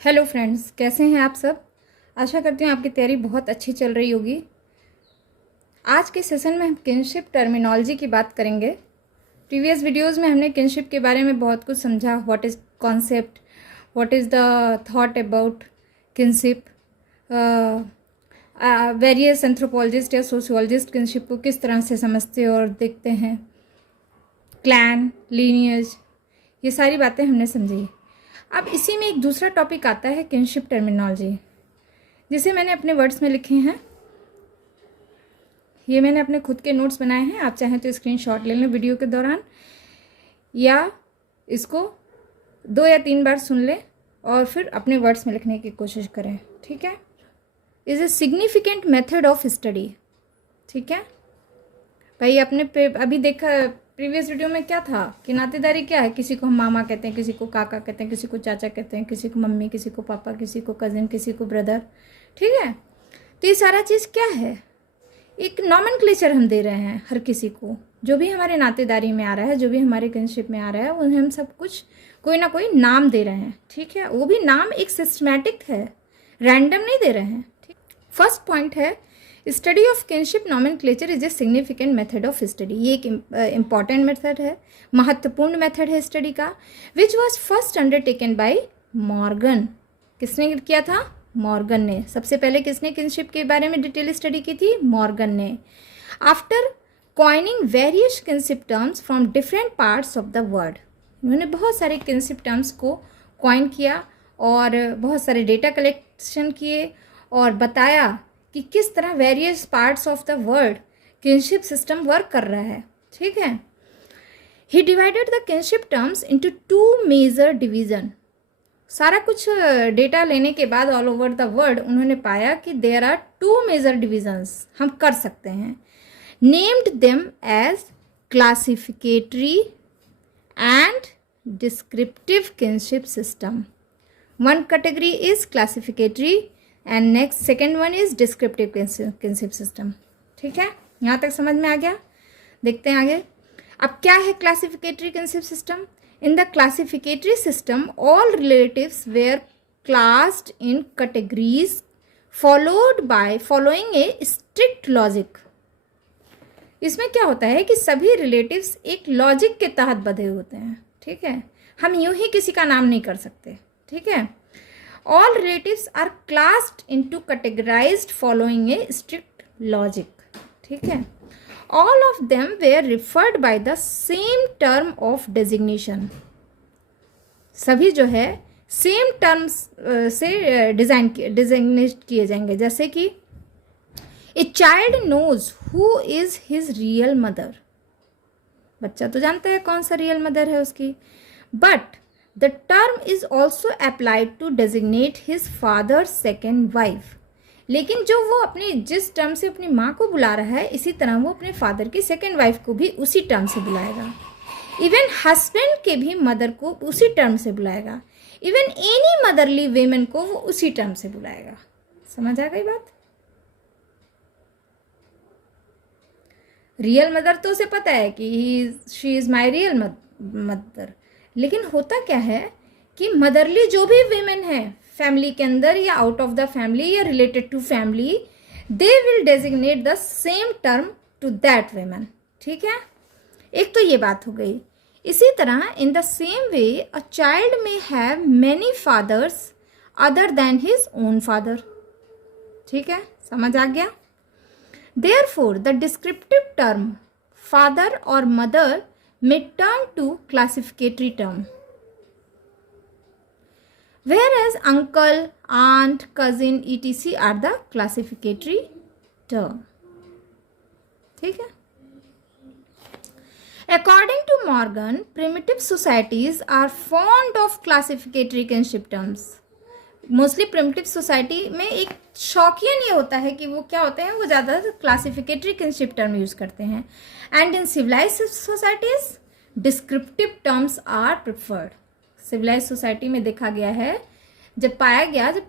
Hello friends, कैसे हैं आप सब। आशा करती हूँ आपकी तैयारी बहुत अच्छी चल रही होगी। आज के सेशन में हम किनशिप टर्मिनोलॉजी की बात करेंगे। प्रीवियस वीडियोस में हमने किनशिप के बारे में बहुत कुछ समझा। What is concept, what is the thought about kinship. Various anthropologist या सोशियोलॉजिस्ट किनशिप को किस तरह से समझते और देखते हैं। क्लैन, लीनियज, ये सारी बातें हमने समझी। अब इसी में एक दूसरा टॉपिक आता है किनशिप टर्मिनोलॉजी, जिसे मैंने अपने वर्ड्स में लिखे हैं। ये मैंने अपने खुद के नोट्स बनाए हैं। आप चाहें तो स्क्रीनशॉट ले लें वीडियो के दौरान, या इसको 2 या 3 बार सुन लें और फिर अपने वर्ड्स में लिखने की कोशिश करें। ठीक है। Is a significant method of study. ठीक है भाई, अपने अभी देखा प्रीवियस वीडियो में क्या था कि नातेदारी क्या है। किसी को हम मामा कहते हैं, किसी को काका कहते हैं, किसी को चाचा कहते हैं, किसी को मम्मी, किसी को पापा, किसी को कज़िन, किसी को ब्रदर। ठीक है। तो ये सारा चीज़ क्या है, एक नॉमेनक्लेचर हम दे रहे हैं हर किसी को। जो भी हमारे नातेदारी में आ रहा है, जो भी हमारे किनशिप में आ रहा है, उन्हें हम सब कुछ कोई ना कोई नाम दे रहे हैं। ठीक है। वो भी नाम एक सिस्टमैटिक है, रैंडम नहीं दे रहे हैं। ठीक। फर्स्ट पॉइंट है, study of kinship nomenclature is a significant method of study. ये एक इम्पॉर्टेंट मेथड है, महत्वपूर्ण मेथड है स्टडी का, which was first undertaken by Morgan. किसने किया था? मॉर्गन ने। सबसे पहले किसने किनशिप के बारे में डिटेल स्टडी की थी? मॉर्गन ने। After coining various kinship terms from different parts of the world, उन्होंने बहुत सारे किनशिप टर्म्स को कॉइन किया और बहुत सारे डेटा कलेक्शन किए और बताया कि किस तरह various parts of the world kinship system work कर रहा है। ठीक है। He divided the kinship terms into 2 major division. सारा कुछ डेटा लेने के बाद ऑल ओवर द वर्ल्ड उन्होंने पाया कि देयर आर 2 मेजर डिविजन्स हम कर सकते हैं। Named them as classificatory and descriptive kinship system. One category is classificatory and next second one is descriptive kinship system. ठीक है, यहाँ तक समझ में आ गया। देखते हैं आगे। अब क्या है classificatory kinship system? In the classificatory system all relatives were classed in categories following a strict logic. इसमें क्या होता है कि सभी रिलेटिव्स एक लॉजिक के तहत बंधे होते हैं। ठीक है। हम यूं ही किसी का नाम नहीं कर सकते। ठीक है। All relatives are classed into categorized following a strict logic. ठीक है। All of them were referred by the same term of designation. सभी जो है सेम टर्म्स से डिजिग्नेट किए जाएंगे। जैसे कि a child knows who is his real mother. बच्चा तो जानता है कौन सा रियल मदर है उसकी, but the term is also applied to designate his father's second wife. लेकिन जो वो अपनी जिस टर्म से अपनी माँ को बुला रहा है, इसी तरह वो अपने फादर की सेकेंड वाइफ को भी उसी टर्म से बुलाएगा। इवन हस्बैंड के भी मदर को उसी टर्म से बुलाएगा। इवन एनी मदरली वेमेन को वो उसी टर्म से बुलाएगा। समझ आ गई बात? रियल मदर तो उसे पता है कि she is my real mother, लेकिन होता क्या है कि मदरली जो भी वीमेन है फैमिली के अंदर या आउट ऑफ द फैमिली या related to family, they will designate the same term to that women. ठीक है। एक तो ये बात हो गई। इसी तरह in the same way a child may have many fathers other than his own father. ठीक है, समझ आ गया। Therefore the descriptive term father और mother may turn to classificatory term, whereas uncle, aunt, cousin, etc. are the classificatory term. ठीक है। According to Morgan, primitive societies are fond of classificatory kinship terms. Mostly primitive society में एक शौकियन ये होता है कि वो क्या होते हैं, वो ज़्यादातर क्लासिफिकेटरी किनशिप टर्म यूज़ करते हैं। And in civilise societies descriptive terms are preferred. Civilise society में देखा गया है, जब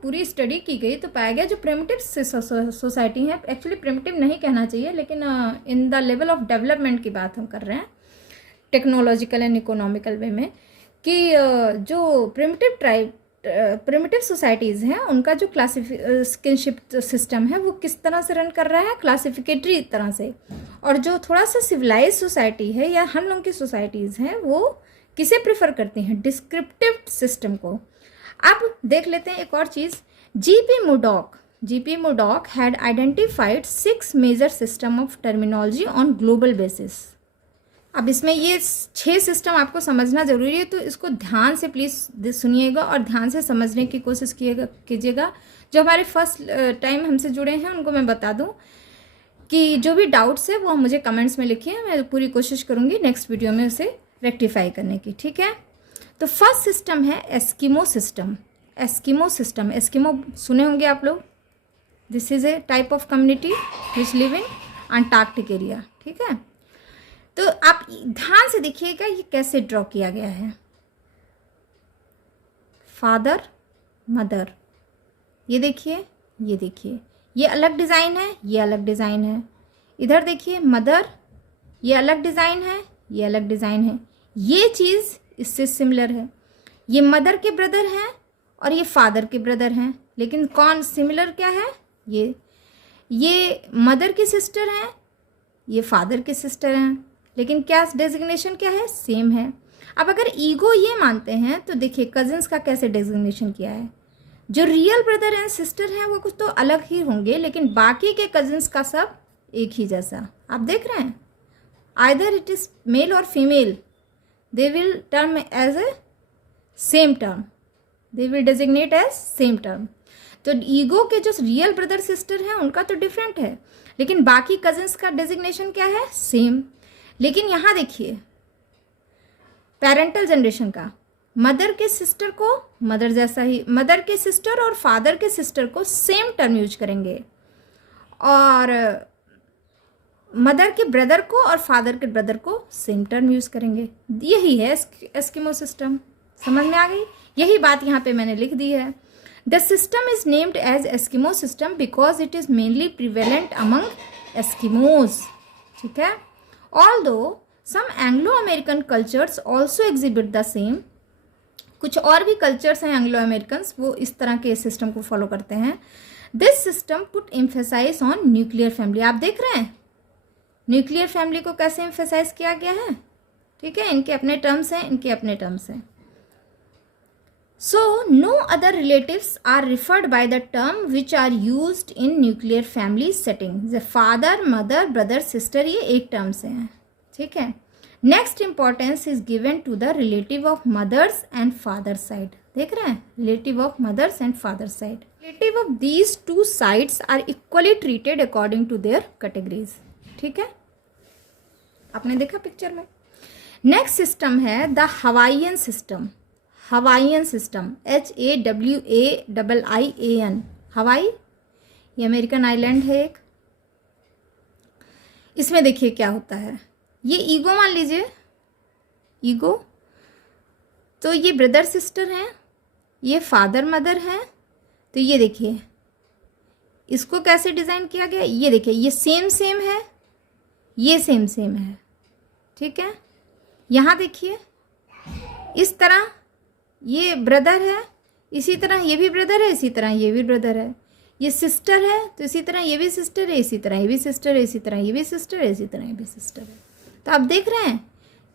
पूरी स्टडी की गई तो पाया गया जो प्रिमिटिव सोसाइटी है, एक्चुअली प्रिमिटिव नहीं कहना चाहिए, लेकिन in the level of development की बात हम कर रहे हैं टेक्नोलॉजिकल एंड इकोनॉमिकल वे में, कि जो प्रिमिटिव ट्राइब प्रिमिटिव सोसाइटीज़ हैं उनका जो किनशिप सिस्टम है वो किस तरह से रन कर रहा है, क्लासिफिकेटरी तरह से। और जो थोड़ा सा सिविलाइज सोसाइटी है या हम लोग की सोसाइटीज़ हैं वो किसे प्रेफर करती हैं, डिस्क्रिप्टिव सिस्टम को। अब देख लेते हैं एक और चीज़, GP Murdock had identified 6 major system of terminology on global basis. अब इसमें ये 6 सिस्टम आपको समझना ज़रूरी है, तो इसको ध्यान से प्लीज़ सुनिएगा और ध्यान से समझने की कोशिश कीजिएगा। जो हमारे फर्स्ट टाइम हमसे जुड़े हैं उनको मैं बता दूं कि जो भी डाउट्स है वो मुझे कमेंट्स में लिखिए, मैं पूरी कोशिश करूँगी नेक्स्ट वीडियो में उसे रेक्टिफाई करने की, ठीक है। तो फर्स्ट सिस्टम है एस्किमो सिस्टम। एस्किमो सुने होंगे आप लोग। This is a type of community which live in Antarctic area, ठीक है। तो आप ध्यान से देखिएगा ये कैसे ड्रॉ किया गया है। फादर मदर, ये देखिए, ये अलग डिज़ाइन है, ये अलग डिज़ाइन है। इधर देखिए मदर, ये अलग डिज़ाइन है, ये अलग डिज़ाइन है। ये चीज़ इससे सिमिलर है, ये मदर के ब्रदर हैं और ये फादर के ब्रदर हैं, लेकिन कौन सिमिलर क्या है, ये मदर की सिस्टर हैं, ये फादर के सिस्टर हैं, लेकिन क्या डेजिग्नेशन क्या है, सेम है। अब अगर ईगो ये मानते हैं तो देखिए कजिन्स का कैसे डेजिग्नेशन किया है। जो रियल ब्रदर एंड सिस्टर हैं वो कुछ तो अलग ही होंगे, लेकिन बाकी के कजिन्स का सब एक ही जैसा। आप देख रहे हैं, आइदर इट इज मेल और female, they will term as a same term, they will designate as same term. तो ईगो के जो रियल ब्रदर सिस्टर हैं उनका तो डिफरेंट है, लेकिन बाकी कजिन्स का डेजिग्नेशन क्या है, सेम। लेकिन यहाँ देखिए पेरेंटल जनरेशन का, मदर के सिस्टर को मदर जैसा ही, मदर के सिस्टर और फादर के सिस्टर को सेम टर्म यूज करेंगे, और मदर के ब्रदर को और फादर के ब्रदर को सेम टर्म यूज करेंगे। यही है एस्किमो सिस्टम। समझ में आ गई? यही बात यहाँ पे मैंने लिख दी है। The system is named as Eskimo system because it is mainly prevalent among Eskimos, ठीक है। Although some Anglo-American cultures also exhibit the same, कुछ और भी कल्चर्स हैं एंग्लो अमेरिकन्स, वो इस तरह के सिस्टम को फॉलो करते हैं। This system put emphasise on nuclear family. आप देख रहे हैं न्यूक्लियर फैमिली को कैसे एम्फेसाइज किया गया है, ठीक है। इनके अपने टर्म्स हैं, इनके अपने टर्म्स हैं। So no other relatives are referred by the term which are used in nuclear family setting. जैसे फादर मदर ब्रदर सिस्टर, ये एक टर्म से हैं, ठीक है। Next importance is given to the relative of mother's and father side. देख रहे हैं, relative of mother's and father side. Relative of these two sides are equally treated according to their categories, ठीक है। आपने देखा पिक्चर में। Next system है the Hawaiian system. Hawaiian system, HAWAIAN, हवाई, ये अमेरिकन आइलैंड है एक। इसमें देखिए क्या होता है, ये ईगो मान लीजिए, ईगो, तो ये ब्रदर सिस्टर हैं, ये फादर मदर हैं। तो ये देखिए इसको कैसे डिज़ाइन किया गया, ये देखिए ये सेम सेम है, ये सेम सेम है, ठीक है। यहाँ देखिए इस तरह ये ब्रदर है, इसी तरह ये भी ब्रदर है, इसी तरह ये भी ब्रदर है। ये सिस्टर है तो इसी तरह ये भी सिस्टर है, इसी तरह ये भी सिस्टर है, इसी तरह ये भी सिस्टर है, इसी तरह ये भी सिस्टर है। तो आप देख रहे हैं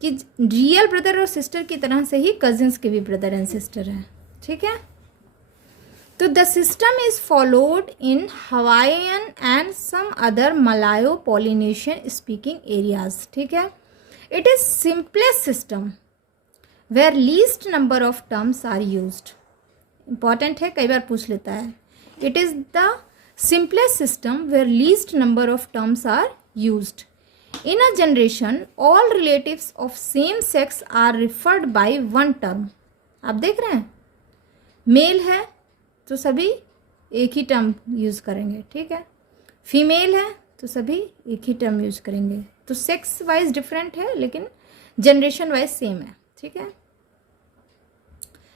कि रियल ब्रदर और सिस्टर की तरह से ही कजिन्स के भी ब्रदर एंड सिस्टर हैं, ठीक है। तो the system is followed in Hawaiian and some other Malayo Polynesian speaking areas, ठीक है। It is simplest system where least number of terms are used. Important है, कई बार पूछ लेता है। It is the simplest system where least number of terms are used. In a generation all relatives of same sex are referred by one term. आप देख रहे हैं, मेल है तो सभी एक ही टर्म यूज करेंगे, ठीक है। फीमेल है तो सभी एक ही टर्म यूज करेंगे। तो सेक्स वाइज डिफरेंट है लेकिन जनरेशन वाइज सेम है, ठीक है।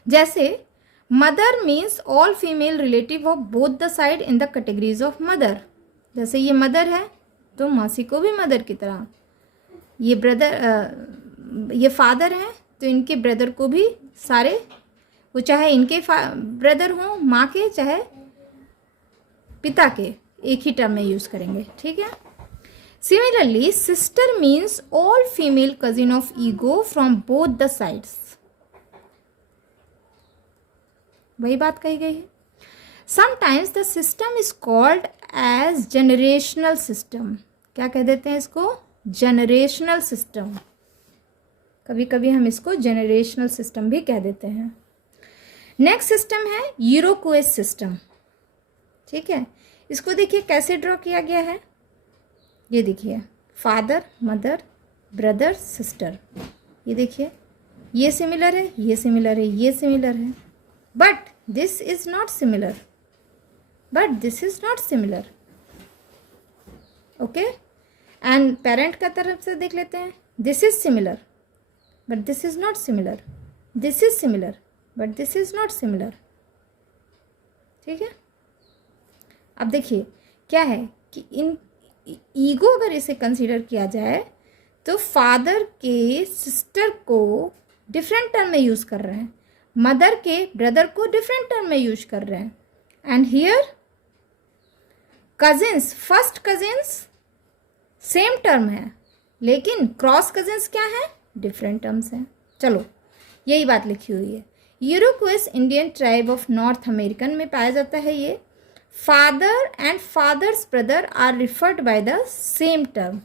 जैसे mother means all female relative of both the side in the categories of mother. जैसे ये मदर है तो मौसी को भी मदर की तरह, ये ब्रदर ये फादर हैं तो इनके ब्रदर को भी सारे वो चाहे इनके ब्रदर हों, माँ के चाहे पिता के, एक ही टर्म में यूज़ करेंगे, ठीक है। Similarly sister means all female cousin of ego from both the sides, वही बात कही गई है। Sometimes the system is called as generational system, क्या कह देते हैं इसको, जनरेशनल सिस्टम, कभी कभी हम इसको जनरेशनल सिस्टम भी कह देते हैं। नेक्स्ट सिस्टम है यूरोक्वेस सिस्टम, ठीक है। इसको देखिए कैसे ड्रॉ किया गया है, ये देखिए फादर मदर ब्रदर सिस्टर, ये देखिए ये सिमिलर है, ये सिमिलर है, ये सिमिलर है, but this is not similar, but this is not similar, okay. And parent का तरफ से देख लेते हैं, this is similar but this is not similar, this is similar but this is not similar, ठीक है। अब देखिए क्या है कि इन ईगो अगर इसे कंसीडर किया जाए तो फादर के सिस्टर को डिफरेंट टर्म में यूज कर रहे हैं, मदर के ब्रदर को डिफरेंट टर्म में यूज कर रहे हैं, and here cousins, first cousins same term है, लेकिन क्रॉस कजिन्स क्या है, डिफरेंट टर्म्स हैं। चलो यही बात लिखी हुई है। Iroquois Indian tribe of North American में पाया जाता है ये। Father and father's brother are referred by the same term,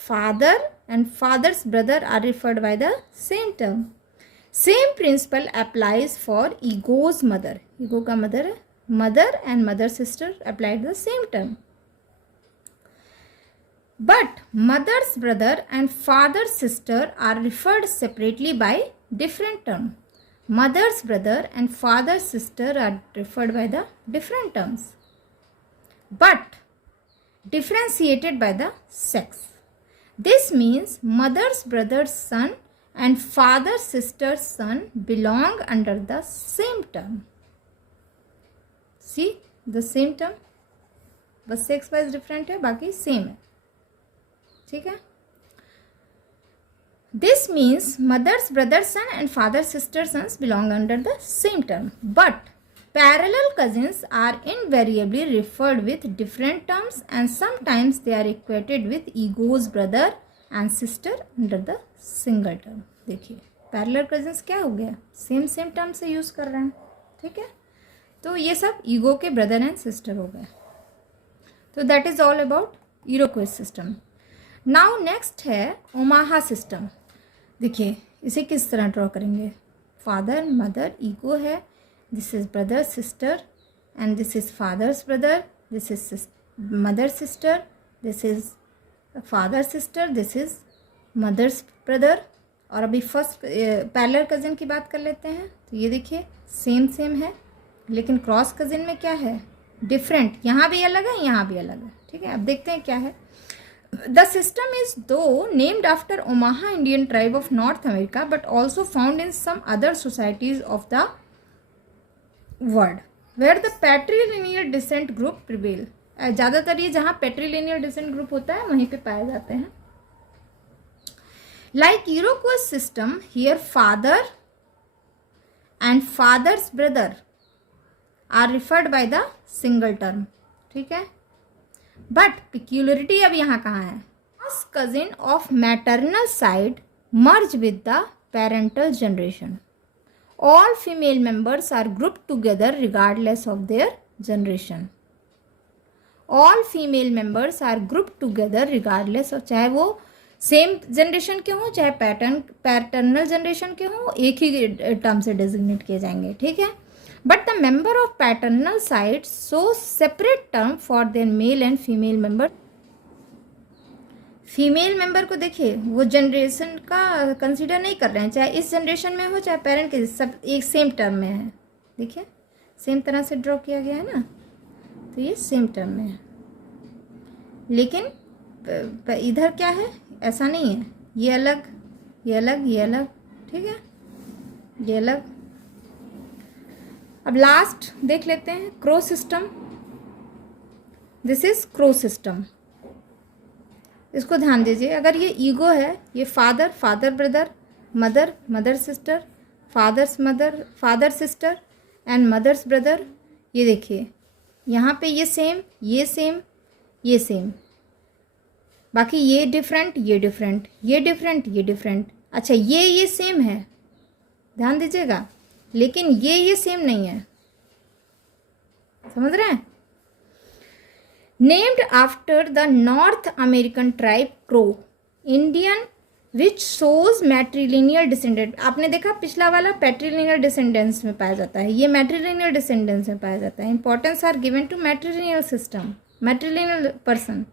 father and father's brother are referred by the same term. Same principle applies for ego's mother, ego का mother है, mother and mother sister applied the same term, but mother's brother and father's sister are referred separately by different term. Mother's brother and father's sister are referred by the different terms, but differentiated by the sex. This means mother's brother's son and father's sister's son belong under the same term. See the same term, बस sex wise different है, बाकी same है, ठीक है। This means mother's brother son and father sister sons belong under the same term, but parallel cousins are invariably referred with different terms and sometimes they are equated with ego's brother and sister under the single term. देखिए parallel cousins क्या हो गया, same same term से use कर रहे हैं, ठीक है। तो ये सब ईगो के ब्रदर एंड सिस्टर हो गए। तो that is all about Iroquois system. Now next है ओमाहा सिस्टम। देखिए इसे किस तरह ड्रॉ करेंगे, फादर मदर ईगो है, this is brother sister and this is father's brother, this is mother sister, this is father sister, this is mother's brother. और अभी first parallel cousin की बात कर लेते हैं। तो ये देखिए सेम सेम है, लेकिन क्रॉस कजिन में क्या है, डिफरेंट, यहाँ भी अलग है यहाँ भी अलग है, ठीक है। अब देखते हैं क्या है। The system is though named after Omaha Indian tribe of North America, but also found in some other societies of the world where the patrilineal descent group prevail. ज़्यादातर ये जहाँ patrilineal descent group होता है वहीं पे पाए जाते हैं। Like Iroquois system, here father and father's brother are referred by the single term, ठीक है। बट पिक्यूलरिटी अब यहाँ कहाँ है, first cousin of maternal side merge with the parental generation, all female members are group together regardless of their generation, all female members are group together regardless of, चाहे वो same generation के हों चाहे paternal generation के हों, एक ही term से designate किए जाएंगे, ठीक है। But the member of paternal side so separate term for their male and female member. Female member को देखिए वो जनरेशन का कंसीडर नहीं कर रहे हैं, चाहे इस जनरेशन में हो चाहे पेरेंट के, सब एक सेम टर्म में है। देखिए सेम तरह से ड्रॉ किया गया है ना, तो ये सेम टर्म में है, लेकिन इधर क्या है, ऐसा नहीं है, ये अलग ये अलग ये अलग, ठीक है, ये अलग। अब लास्ट देख लेते हैं crow system. This is crow system, इसको ध्यान दीजिए। अगर ये ईगो है, ये father father brother, mother mother sister, father's mother, father sister and mother's brother. ये देखिए यहाँ पे ये सेम, ये सेम, ये सेम, बाकी ये डिफरेंट, ये डिफरेंट, ये डिफरेंट, ये डिफरेंट। अच्छा ये सेम है, ध्यान दीजिएगा, लेकिन ये सेम नहीं है, समझ रहे हैं। Named after the North American tribe Crow Indian which shows matrilineal descendant. आपने देखा पिछला वाला पैट्रिलिनियल डिसेंडेंस में पाया जाता है, ये मैट्रिलिनियल डिसेंडेंस में पाया जाता है। Importance are given to matrilineal system, matrilineal person.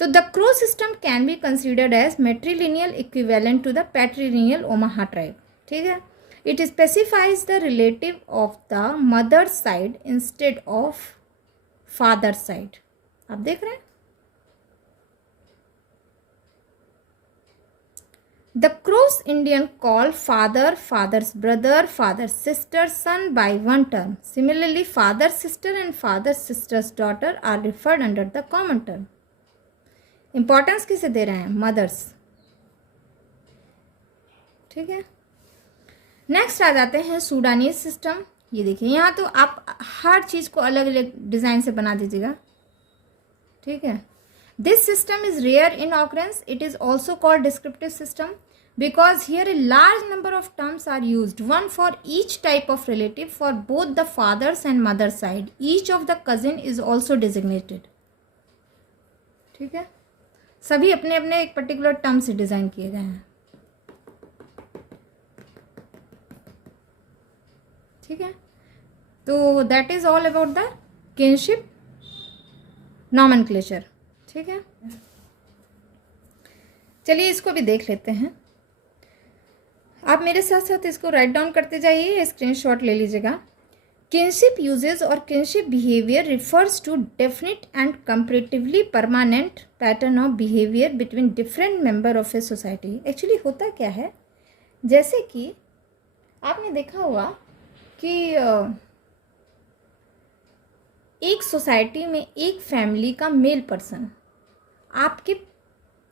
तो the Crow system can be considered as matrilineal equivalent to the patrilineal Omaha tribe, ठीक है। It specifies the relative of the mother side instead of father side. आप देख रहे हैं, the Crows Indian call father, father's brother, father sister, son by one term. Similarly father sister and father sister's daughter are referred under the common term. Importance किसे दे रहे हैं, mother's, ठीक है। Next आ जाते हैं सूडानीज सिस्टम। ये देखिए यहाँ तो आप हर चीज़ को अलग अलग डिज़ाइन से बना दीजिएगा, ठीक है। This system is rare in occurrence, it is also called descriptive system because here a large number of terms are used, one for each type of relative for both the father's and mother side. Each of the cousin is also designated, ठीक है। सभी अपने अपने एक particular term से design किए गए हैं, ठीक है। तो that is all about the kinship nomenclature, ठीक है। चलिए इसको भी देख लेते हैं। आप मेरे साथ साथ इसको राइट डाउन करते जाइए, स्क्रीनशॉट ले लीजिएगा। किनशिप यूजेस और kinship behaviour refers to definite and comparatively permanent pattern of behaviour between different member of a society. Actually होता क्या है, जैसे कि आपने देखा होगा कि एक सोसाइटी में एक फैमिली का मेल पर्सन आपके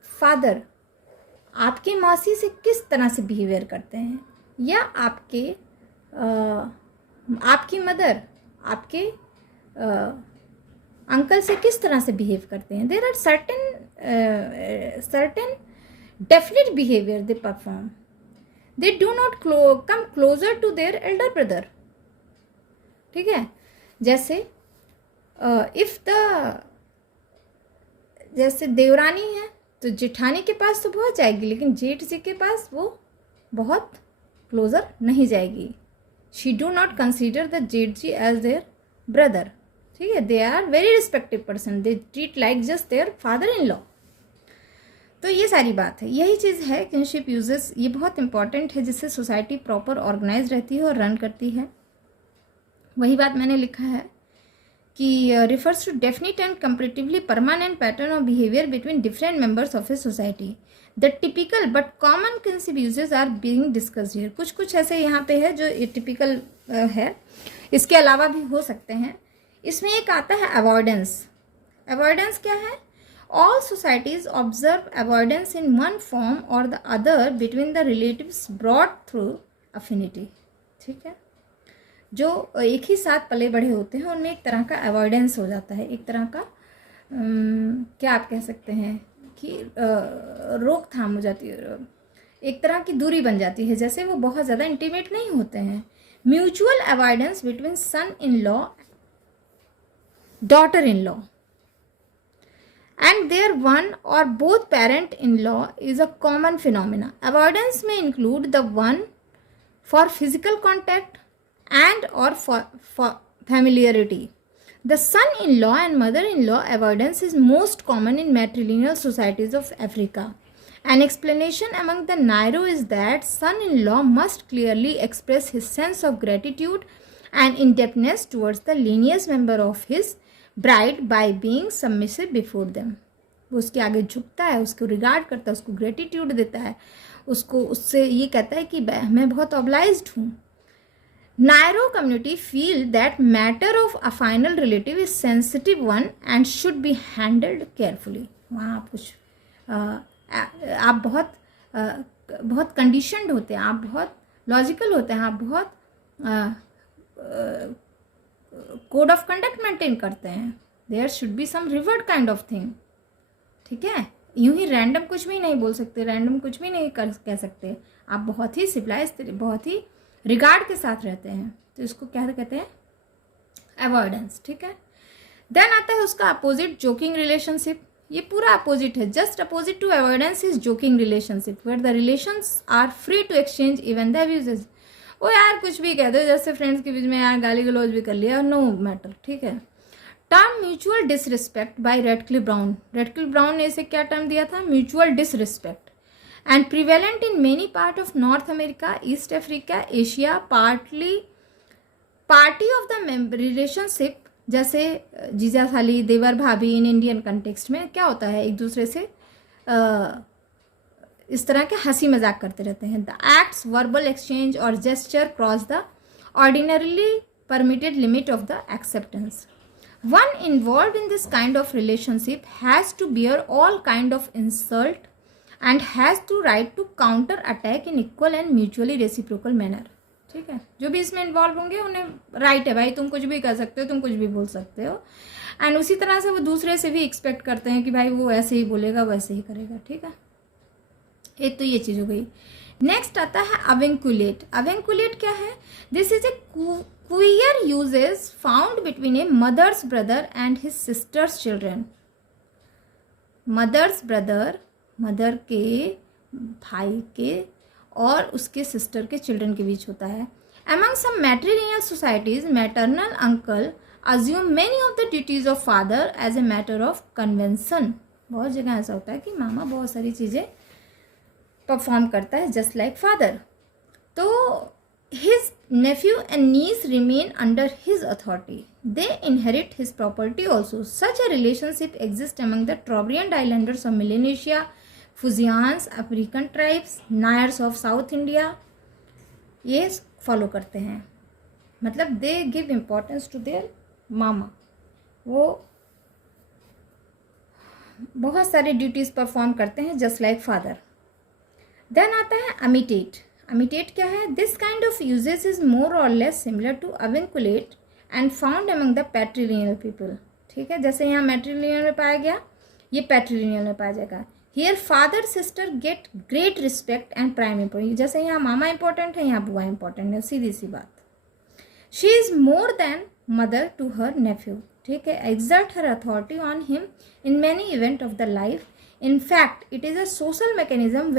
फादर आपके मौसी से किस तरह से बिहेवियर करते हैं, या आपकी मदर आपके अंकल से किस तरह से बिहेव करते हैं। There are certain definite behaviour they perform, they do not come closer to their elder brother, ठीक है। जैसे जैसे देवरानी है तो जेठानी के पास तो पहुंच जाएगी, लेकिन जेठ जी के पास वो बहुत क्लोजर नहीं जाएगी। She do not consider the jeth ji as their brother, ठीक है। They are very respective person, they treat like just their father in law. तो ये सारी बात है, यही चीज़ है किनशिप यूजेस। ये बहुत इंपॉर्टेंट है, जिससे सोसाइटी प्रॉपर ऑर्गेनाइज रहती है और रन करती है। वही बात मैंने लिखा है कि refers to definite and comparatively permanent pattern of behavior between different members of a society. The typical but common kinship uses are being discussed here. कुछ ऐसे यहाँ पे है जो typical है, इसके अलावा भी हो सकते हैं। इसमें एक आता है avoidance। avoidance क्या है? All societies observe avoidance in one form or the other between the relatives brought through affinity, ठीक है। जो एक ही साथ पले बढ़े होते हैं उनमें एक तरह का अवॉइडेंस हो जाता है, एक तरह का क्या आप कह सकते हैं कि रोकथाम हो जाती है, एक तरह की दूरी बन जाती है, जैसे वो बहुत ज़्यादा इंटीमेट नहीं होते हैं। Mutual avoidance between son in law daughter in law and their one or both parent in law is a common phenomena. Avoidance may include the one for physical contact and or for familiarity. The son-in-law and mother-in-law avoidance is most common in matrilineal societies of Africa. An explanation among the Nairo is that son-in-law must clearly express his sense of gratitude and indebtedness towards the lineage member of his bride by being submissive before them. वो उसके आगे झुकता है, उसको regard करता है, उसको gratitude देता है, उसको उससे ये कहता है कि मैं बहुत ऑब्लाइज्ड हूँ। Nairo community feel that matter of a final relative is sensitive one and should be handled carefully. वहाँ आप कुछ आप बहुत कंडीशनड होते हैं, आप बहुत लॉजिकल होते हैं, आप बहुत कोड ऑफ कंडक्ट मेंटेन करते हैं, there should be some reward kind of thing, ठीक है। यूं ही रैंडम कुछ भी नहीं बोल सकते, रैंडम कुछ भी नहीं कह सकते, आप बहुत ही सिविलाइज, बहुत ही रिगार्ड के साथ रहते हैं, तो इसको क्या कहते हैं, अवॉइडेंस, ठीक है। देन आता है उसका अपोजिट, जोकिंग रिलेशनशिप। ये पूरा अपोजिट है, just opposite to avoidance is joking relationship where the relations are free to exchange even the abuses. वो यार कुछ भी कह दो, जैसे फ्रेंड्स के बीच में यार गाली गलौज भी कर लिया, नो मैटर, ठीक है। Term mutual disrespect by Radcliffe Brown. Radcliffe Brown ने इसे क्या टर्म दिया था, mutual disrespect, and prevalent in many part of North America, East Africa, Asia, party of the relationship, जैसे जीजा साली, देवर भाभी, इन इंडियन कंटेक्स्ट में क्या होता है, एक दूसरे से इस तरह के हंसी मजाक करते रहते हैं। द एक्ट्स, वर्बल एक्सचेंज और gesture cross the ordinarily permitted limit of the acceptance. One involved in this kind of relationship has to bear all kind of insult and has to right to counter attack in equal and mutually reciprocal manner, ठीक है। जो भी इसमें involve होंगे उन्हें right है भाई, तुम कुछ भी कर सकते हो, तुम कुछ भी बोल सकते हो, एंड उसी तरह से वो दूसरे से भी एक्सपेक्ट करते हैं कि भाई वो ऐसे ही बोलेगा, वैसे ही करेगा, ठीक है। एक तो ये चीज़ हो गई। नेक्स्ट आता है अविंकुलेट। अविंकुलेट क्या है, this is a queer uses found between a mother's brother and his sister's children. mother's brother, mother के भाई के और उसके सिस्टर के चिल्ड्रन के बीच होता है। among some matrilineal societies, maternal uncle assume many of the duties of father as a matter of convention. बहुत जगह ऐसा होता है कि मामा बहुत सारी चीज़ें परफॉर्म करता है जस्ट लाइक फादर, तो his nephew and niece remain under his authority. They inherit his property also. Such a relationship exists among the Trobriand islanders of Melanesia, Fujians, African tribes, Nayars of South India. ये follow करते हैं, मतलब they give importance to their mama, वो बहुत सारी duties perform करते हैं just like father. Then आता है अमिटेट। अमिटेट क्या है, this kind of usages is more or less similar to avunculate and found among the patrilineal people, ठीक है। जैसे यहाँ मैट्रिलिनियल में पाया गया, ये पैट्रिलिनियल में पाया जाएगा। Here father sister get great respect and prime important, जैसे यहाँ मामा इंपॉर्टेंट है, यहाँ बुआ इंपॉर्टेंट है, सीधी सी बात। She is more than mother to her nephew, ठीक है, exert her authority on him in many events of the life. In fact, it is a social mechanism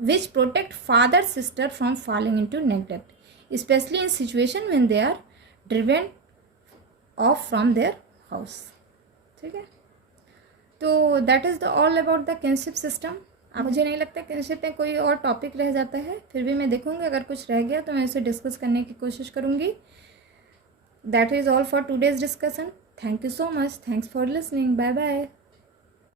which protect father sister from falling into neglect, especially in situation when they are driven off from their house, ठीक है। तो that is the all about the kinship system. अब मुझे नहीं लगता kinship में कोई और टॉपिक रह जाता है, फिर भी मैं देखूंगी अगर कुछ रह गया तो मैं इसे डिस्कस करने की कोशिश करूंगी। That is all for today's discussion. Thank you so much. Thanks for listening. Bye bye.